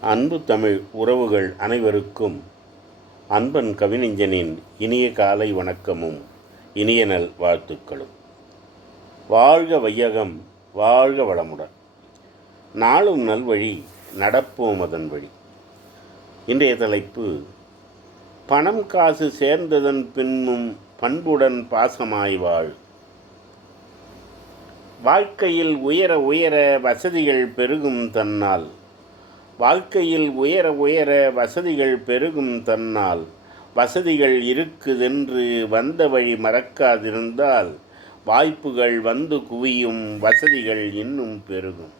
அன்பு தமிழ் உறவுகள் அனைவருக்கும் அன்பன் கவிஞனின் இனிய காலை வணக்கமும் இனிய நல் வாழ்த்துக்களும். வாழ்க வையகம் வாழ்க வளமுடன். நாளும் நல்வழி நடப்போம் அதன் வழி. இன்றைய தலைப்பு பணம் காசு சேர்ந்ததன் பின்னும் பண்புடன் பாசமாய் வாழ். வாழ்க்கையில் உயர உயர வசதிகள் பெருகும் தன்னால் வாழ்க்கையில் உயர உயர வசதிகள் பெருகும் தன்னால். வசதிகள் இருக்குதென்று வந்த வழி மறக்காதிருந்தால் வாய்ப்புகள் வந்து குவியும் வசதிகள் இன்னும் பெருகும்.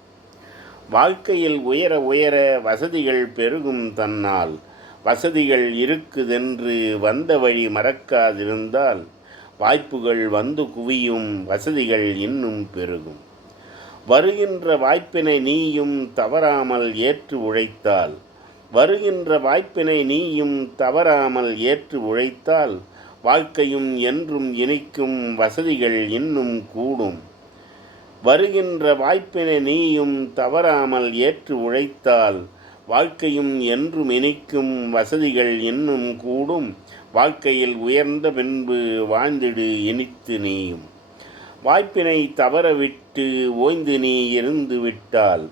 வாழ்க்கையில் உயர உயர வசதிகள் பெருகும் தன்னால். வசதிகள் இருக்குதென்று வந்த வழி மறக்காதிருந்தால் வாய்ப்புகள் வந்து குவியும் வசதிகள் இன்னும் பெருகும். வருகின்ற வாய்ப்பினை நீயும் தவறாமல் ஏற்று உழைத்தால். வருகின்ற வாய்ப்பினை நீயும் தவறாமல் ஏற்று உழைத்தால் வாழ்க்கையும் என்றும் இனிக்கும் வசதிகள் இன்னும் கூடும். வருகின்ற வாய்ப்பினை நீயும் தவறாமல் ஏற்று உழைத்தால் வாழ்க்கையும் என்றும் இனிக்கும் வசதிகள் இன்னும் கூடும். வாழ்க்கையில் உயர்ந்த பின்பு வாழ்ந்திடு இனித்து நீயும். வாய்ப்பினை தவறவிட்டு ஓய்ந்து நீ இருந்து விட்டால்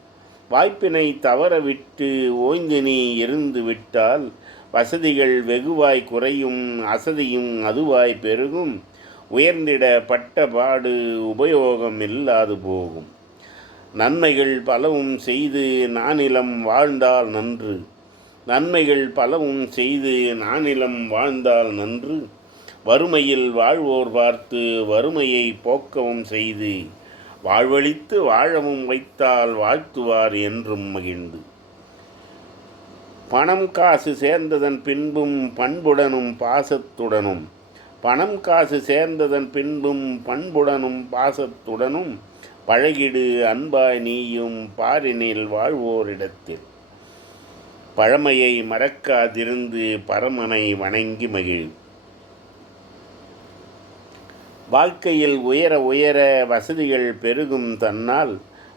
வாய்ப்பினை தவறவிட்டு ஓய்ந்து நீ இருந்து விட்டால் வசதிகள் வெகுவாய் குறையும் அசதியும் அதுவாய் பெருகும் உயர்ந்திட பட்ட பாடு உபயோகம் இல்லாது போகும். நன்மைகள் பலவும் செய்து நானிலம் வாழ்ந்தால் நன்று. நன்மைகள் பலவும் செய்து நானிலம் வாழ்ந்தால் நன்று. வறுமையில் வாழ்வோர் பார்த்து வறுமையை போக்கவும் செய்து வாழ்வழித்து வாழவும் வைத்தால் வாழ்த்துவார் என்றும் மகிழ்ந்து. பணம் காசு சேர்ந்ததன் பின்பும் பண்புடனும் பாசத்துடனும் பணம் காசு சேர்ந்ததன் பின்பும் பண்புடனும் பாசத்துடனும் பழகிடு அன்பாய் நீயும் பாரினில் வாழ்வோரிடத்தில். பழமையை மறக்காதிருந்து பரமனை வணங்கி மகிழ். வாழ்க்கையில் உயர உயர வசதிகள் பெருகும் தன்னால்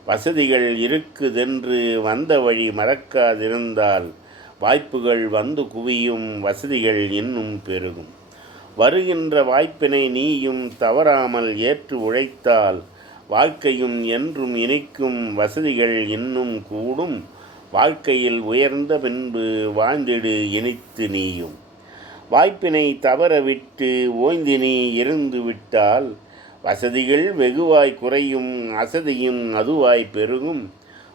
வசதிகள் இருக்குதென்று வந்த வழி மறக்காதிருந்தால் வாய்ப்புகள் வந்து குவியும் வசதிகள் இன்னும் பெருகும். வருகின்ற வாய்ப்பினை நீயும் தவறாமல் ஏற்று உழைத்தால் வாழ்க்கையும் என்றும் இணைக்கும் வசதிகள் இன்னும் கூடும் வாழ்க்கையில் உயர்ந்த பின்பு வாழ்ந்திடு இணைத்து நீயும். வாய்ப்பினை தவறவிட்டு ஓய்ந்தினி இருந்து விட்டால் வசதிகள் வெகுவாய் குறையும் அசதியும் அதுவாய் பெருகும்.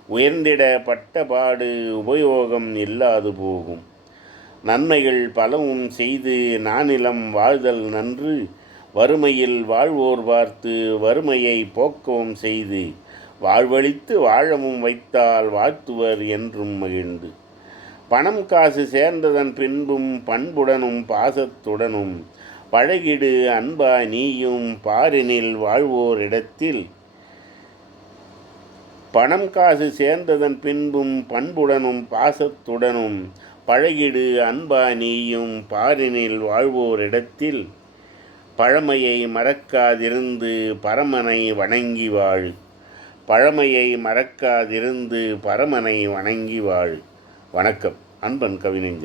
உயர்ந்திட பட்டபாடு உபயோகம் இல்லாது போகும். நன்மைகள் பலவும் செய்து நானிலம் வாழ்தல் நன்று. வறுமையில் வாழ்வோர் பார்த்து வறுமையை போக்கவும் செய்து வாழ்வழித்து வாழவும் வைத்தால் வாழ்த்துவர் என்றும் மகிழ்ந்து. பணம் காசு சேர்ந்ததன் பின்பும் பண்புடனும் பாசத்துடனும். பழகிடு அன்பா நீயும் பாரினில் வாழ்வோரிடத்தில் பணம் காசு சேர்ந்ததன் பின்பும் பண்புடனும் பாசத்துடனும். பழகிடு அன்பா நீயும் பாரினில் வாழ்வோரிடத்தில் பழமையை மறக்காதிருந்து பரமனை வணங்கி வாழ். பழமையை மறக்காதிருந்து பரமனை வணங்கி வாழ். வணக்கம். அன்பன் கவிஞன்